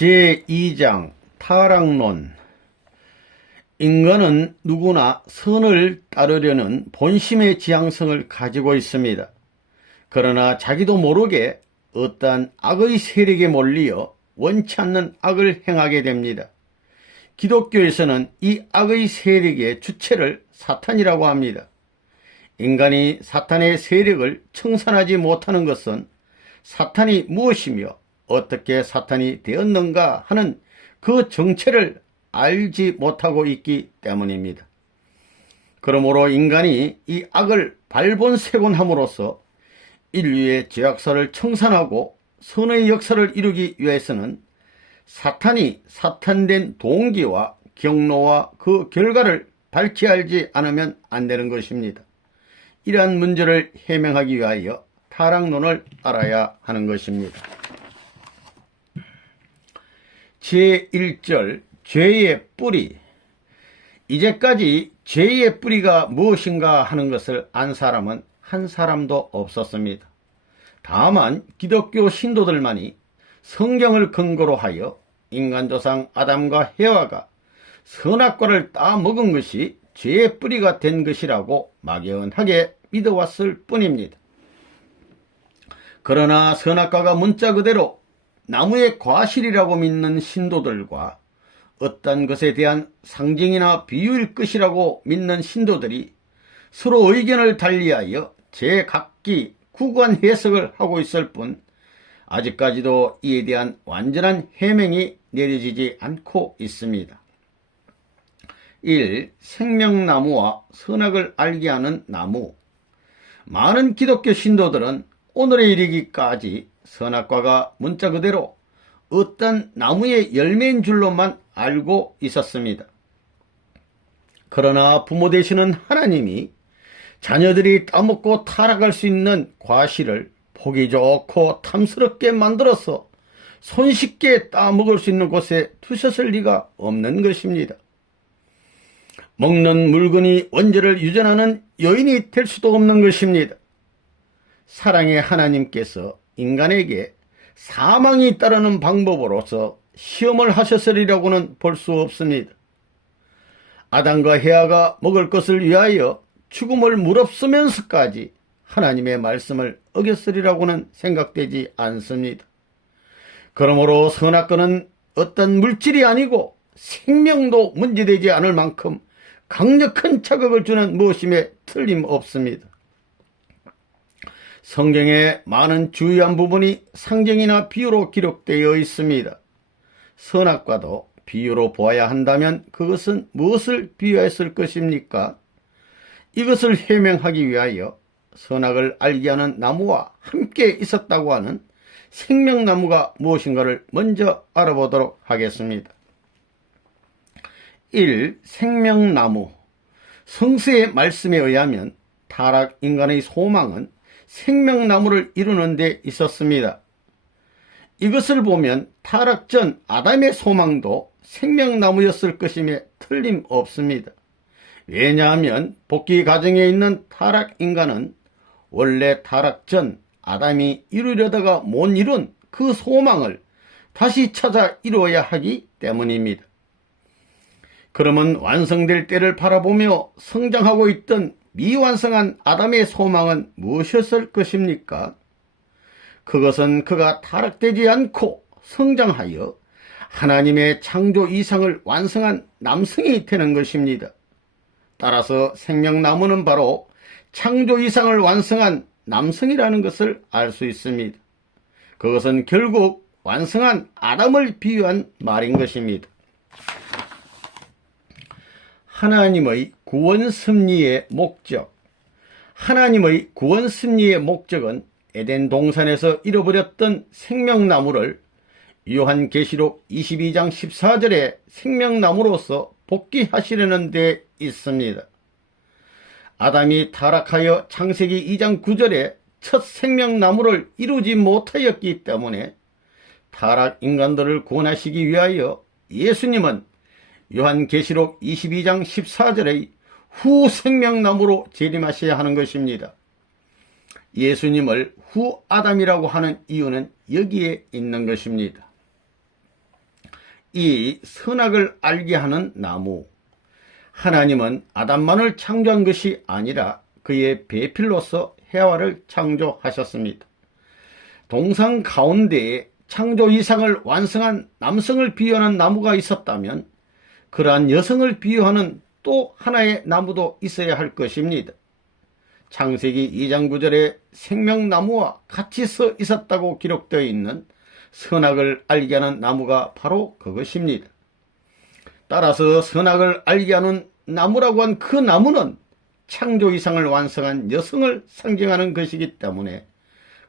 제2장 타락론. 인간은 누구나 선을 따르려는 본심의 지향성을 가지고 있습니다. 그러나 자기도 모르게 어떠한 악의 세력에 몰리어 원치 않는 악을 행하게 됩니다. 기독교에서는 이 악의 세력의 주체를 사탄이라고 합니다. 인간이 사탄의 세력을 청산하지 못하는 것은 사탄이 무엇이며 어떻게 사탄이 되었는가 하는 그 정체를 알지 못하고 있기 때문입니다. 그러므로 인간이 이 악을 발본색원함으로써 인류의 죄악사를 청산하고 선의 역사를 이루기 위해서는 사탄이 사탄된 동기와 경로와 그 결과를 밝히 알지 않으면 안 되는 것입니다. 이러한 문제를 해명하기 위하여 타락론을 알아야 하는 것입니다. 제1절 죄의 뿌리. 이제까지 죄의 뿌리가 무엇인가 하는 것을 안 사람은 한 사람도 없었습니다. 다만 기독교 신도들만이 성경을 근거로 하여 인간조상 아담과 해와가 선악과를 따먹은 것이 죄의 뿌리가 된 것이라고 막연하게 믿어왔을 뿐입니다. 그러나 선악과가 문자 그대로 나무의 과실이라고 믿는 신도들과 어떤 것에 대한 상징이나 비유일 것이라고 믿는 신도들이 서로 의견을 달리하여 제각기 구구한 해석을 하고 있을 뿐 아직까지도 이에 대한 완전한 해명이 내려지지 않고 있습니다. 1. 생명나무와 선악을 알게 하는 나무. 많은 기독교 신도들은 오늘에 이르기까지 선악과가 문자 그대로 어떤 나무의 열매인 줄로만 알고 있었습니다. 그러나 부모 되시는 하나님이 자녀들이 따먹고 타락할 수 있는 과실을 보기 좋고 탐스럽게 만들어서 손쉽게 따먹을 수 있는 곳에 두셨을 리가 없는 것입니다. 먹는 물건이 원죄를 유전하는 요인이 될 수도 없는 것입니다. 사랑의 하나님께서 인간에게 사망이 따르는 방법으로서 시험을 하셨으리라고는 볼 수 없습니다. 아담과 헤아가 먹을 것을 위하여 죽음을 무릅쓰면서까지 하나님의 말씀을 어겼으리라고는 생각되지 않습니다. 그러므로 선악과는 어떤 물질이 아니고 생명도 문제되지 않을 만큼 강력한 자극을 주는 무엇임에 틀림없습니다. 성경에 많은 주요한 부분이 상징이나 비유로 기록되어 있습니다. 선악과도 비유로 보아야 한다면 그것은 무엇을 비유했을 것입니까? 이것을 해명하기 위하여 선악을 알게 하는 나무와 함께 있었다고 하는 생명나무가 무엇인가를 먼저 알아보도록 하겠습니다. 1. 생명나무. 성서의 말씀에 의하면 타락 인간의 소망은 생명나무를 이루는 데 있었습니다. 이것을 보면 타락 전 아담의 소망도 생명나무였을 것임에 틀림없습니다. 왜냐하면 복귀 과정에 있는 타락 인간은 원래 타락 전 아담이 이루려다가 못 이룬 그 소망을 다시 찾아 이루어야 하기 때문입니다. 그러면 완성될 때를 바라보며 성장하고 있던 미완성한 아담의 소망은 무엇이었을 것입니까? 그것은 그가 타락되지 않고 성장하여 하나님의 창조 이상을 완성한 남성이 되는 것입니다. 따라서 생명나무는 바로 창조 이상을 완성한 남성이라는 것을 알 수 있습니다. 그것은 결국 완성한 아담을 비유한 말인 것입니다. 하나님의 구원 섭리의 목적. 하나님의 구원 섭리의 목적은 에덴 동산에서 잃어버렸던 생명나무를 요한계시록 22장 14절에 생명나무로서 복귀하시려는 데 있습니다. 아담이 타락하여 창세기 2장 9절에 첫 생명나무를 이루지 못하였기 때문에 타락 인간들을 구원하시기 위하여 예수님은 요한계시록 22장 14절의 후 생명나무로 재림하셔야 하는 것입니다. 예수님을 후 아담이라고 하는 이유는 여기에 있는 것입니다. 이 선악을 알게 하는 나무. 하나님은 아담만을 창조한 것이 아니라 그의 배필로서 해와를 창조하셨습니다. 동상 가운데에 창조 이상을 완성한 남성을 비유하는 나무가 있었다면 그러한 여성을 비유하는 또 하나의 나무도 있어야 할 것입니다. 창세기 2장 9절에 생명나무와 같이 서 있었다고 기록되어 있는 선악을 알게 하는 나무가 바로 그것입니다. 따라서 선악을 알게 하는 나무라고 한 그 나무는 창조 이상을 완성한 여성을 상징하는 것이기 때문에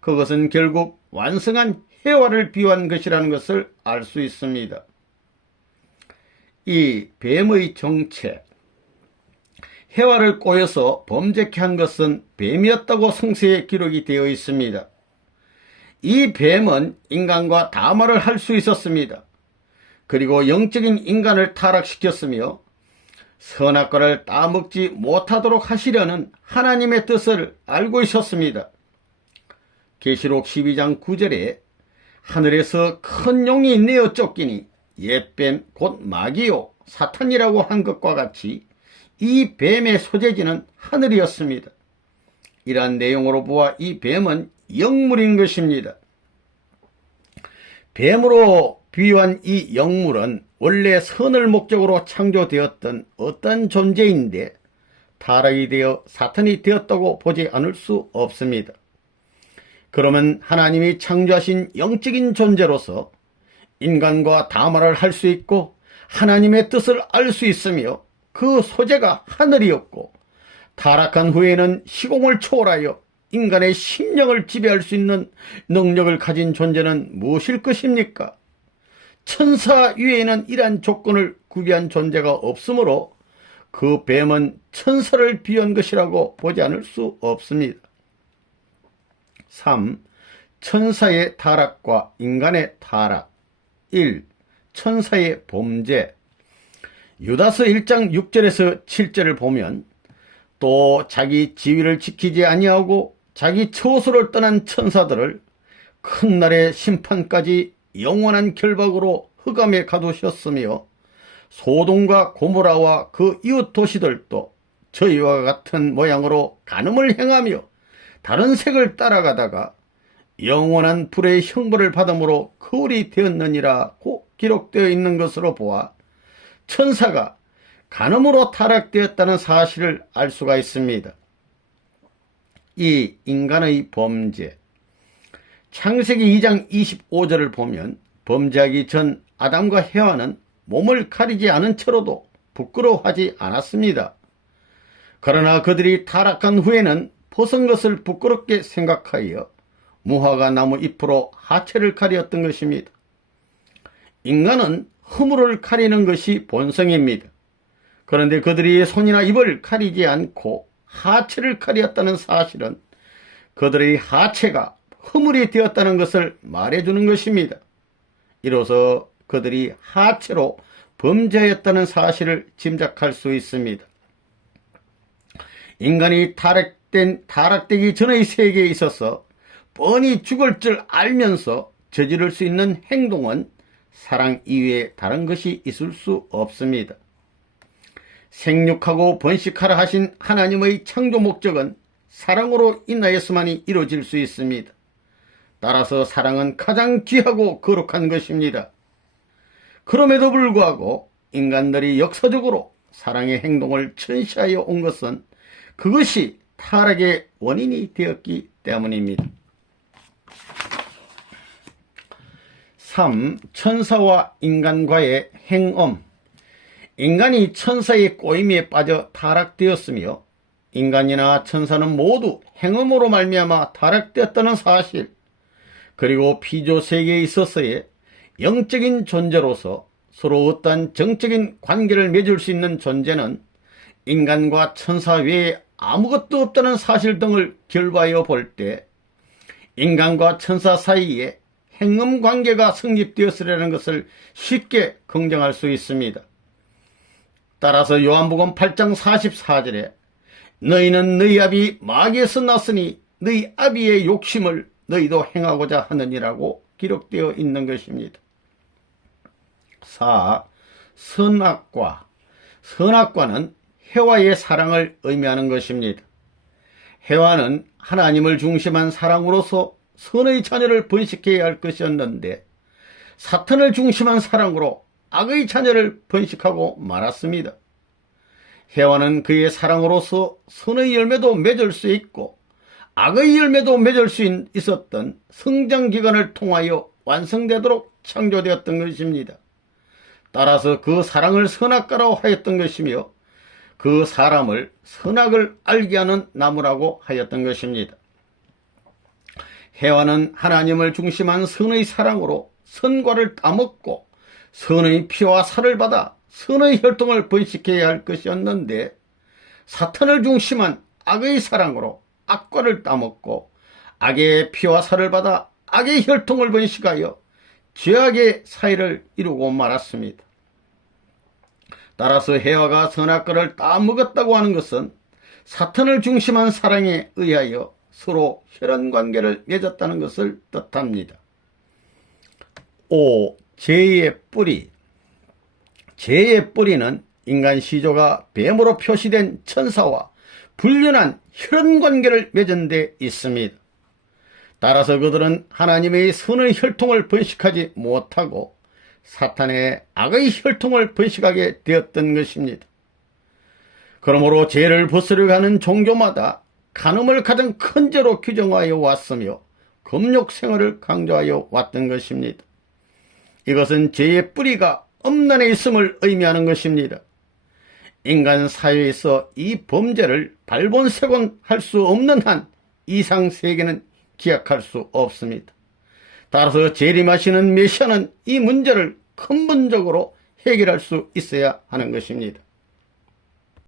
그것은 결국 완성한 해와를 비유한 것이라는 것을 알 수 있습니다. 이 뱀의 정체, 해와를 꼬여서 범죄케 한 것은 뱀이었다고 성서에 기록이 되어 있습니다. 이 뱀은 인간과 담화를 할 수 있었습니다. 그리고 영적인 인간을 타락시켰으며 선악과를 따먹지 못하도록 하시려는 하나님의 뜻을 알고 있었습니다. 계시록 12장 9절에 하늘에서 큰 용이 내어 쫓기니 옛뱀 곧 마귀요 사탄이라고 한 것과 같이 이 뱀의 소재지는 하늘이었습니다. 이러한 내용으로 보아 이 뱀은 영물인 것입니다. 뱀으로 비유한 이 영물은 원래 선을 목적으로 창조되었던 어떤 존재인데 타락이 되어 사탄이 되었다고 보지 않을 수 없습니다. 그러면 하나님이 창조하신 영적인 존재로서 인간과 담화를 할 수 있고 하나님의 뜻을 알 수 있으며 그 소재가 하늘이었고 타락한 후에는 시공을 초월하여 인간의 심령을 지배할 수 있는 능력을 가진 존재는 무엇일 것입니까? 천사 위에는 이러한 조건을 구비한 존재가 없으므로 그 뱀은 천사를 비유한 것이라고 보지 않을 수 없습니다. 3. 천사의 타락과 인간의 타락. 1. 천사의 범죄. 유다서 1장 6절에서 7절을 보면 또 자기 지위를 지키지 아니하고 자기 처소를 떠난 천사들을 큰 날의 심판까지 영원한 결박으로 흑암에 가두셨으며 소돔과 고모라와 그 이웃 도시들도 저희와 같은 모양으로 간음을 행하며 다른 색을 따라가다가 영원한 불의 형벌을 받음으로 거울이 되었느니라고 기록되어 있는 것으로 보아 천사가 간음으로 타락되었다는 사실을 알 수가 있습니다. 이 인간의 범죄. 창세기 2장 25절을 보면 범죄하기 전 아담과 해와는 몸을 가리지 않은 채로도 부끄러워하지 않았습니다. 그러나 그들이 타락한 후에는 벗은 것을 부끄럽게 생각하여 무화과 나무 잎으로 하체를 가리었던 것입니다. 인간은 허물을 가리는 것이 본성입니다. 그런데 그들이 손이나 입을 가리지 않고 하체를 가리었다는 사실은 그들의 하체가 허물이 되었다는 것을 말해주는 것입니다. 이로써 그들이 하체로 범죄했다는 사실을 짐작할 수 있습니다. 인간이 타락되기 전의 세계에 있어서 뻔히 죽을 줄 알면서 저지를 수 있는 행동은 사랑 이외에 다른 것이 있을 수 없습니다. 생육하고 번식하라 하신 하나님의 창조 목적은 사랑으로 인하여서만이 이루어질 수 있습니다. 따라서 사랑은 가장 귀하고 거룩한 것입니다. 그럼에도 불구하고 인간들이 역사적으로 사랑의 행동을 천시하여 온 것은 그것이 타락의 원인이 되었기 때문입니다. 3. 천사와 인간과의 행음. 인간이 천사의 꼬임에 빠져 타락되었으며 인간이나 천사는 모두 행음으로 말미암아 타락되었다는 사실, 그리고 피조세계에 있어서의 영적인 존재로서 서로 어떠한 정적인 관계를 맺을 수 있는 존재는 인간과 천사 외에 아무것도 없다는 사실 등을 결부하여 볼 때 인간과 천사 사이에 행음 관계가 성립되었으리라는 것을 쉽게 긍정할 수 있습니다. 따라서 요한복음 8장 44절에 너희는 너희 아비 마귀에서 났으니 너희 아비의 욕심을 너희도 행하고자 하느니라고 기록되어 있는 것입니다. 4. 선악과. 선악과는 해와의 사랑을 의미하는 것입니다. 해와는 하나님을 중심한 사랑으로서 선의 자녀를 번식해야 할 것이었는데 사탄을 중심한 사랑으로 악의 자녀를 번식하고 말았습니다. 해와는 그의 사랑으로서 선의 열매도 맺을 수 있고 악의 열매도 맺을 수 있었던 성장기간을 통하여 완성되도록 창조되었던 것입니다. 따라서 그 사랑을 선악과라고 하였던 것이며 그 사람을 선악을 알게 하는 나무라고 하였던 것입니다. 해와는 하나님을 중심한 선의 사랑으로 선과를 따먹고 선의 피와 살을 받아 선의 혈통을 번식해야 할 것이었는데 사탄을 중심한 악의 사랑으로 악과를 따먹고 악의 피와 살을 받아 악의 혈통을 번식하여 죄악의 사이를 이루고 말았습니다. 따라서 해와가 선악과를 따먹었다고 하는 것은 사탄을 중심한 사랑에 의하여 서로 혈연관계를 맺었다는 것을 뜻합니다. 5. 죄의 뿌리. 죄의 뿌리는 인간 시조가 뱀으로 표시된 천사와 불륜한 혈연관계를 맺은 데 있습니다. 따라서 그들은 하나님의 선의 혈통을 번식하지 못하고 사탄의 악의 혈통을 번식하게 되었던 것입니다. 그러므로 죄를 벗으려고 하는 종교마다 간음을 가장 큰 죄로 규정하여 왔으며 금욕생활을 강조하여 왔던 것입니다. 이것은 죄의 뿌리가 엄란에 있음을 의미하는 것입니다. 인간 사회에서 이 범죄를 발본색원할 수 없는 한 이상세계는 기약할 수 없습니다. 따라서 재림하시는 메시아는 이 문제를 근본적으로 해결할 수 있어야 하는 것입니다.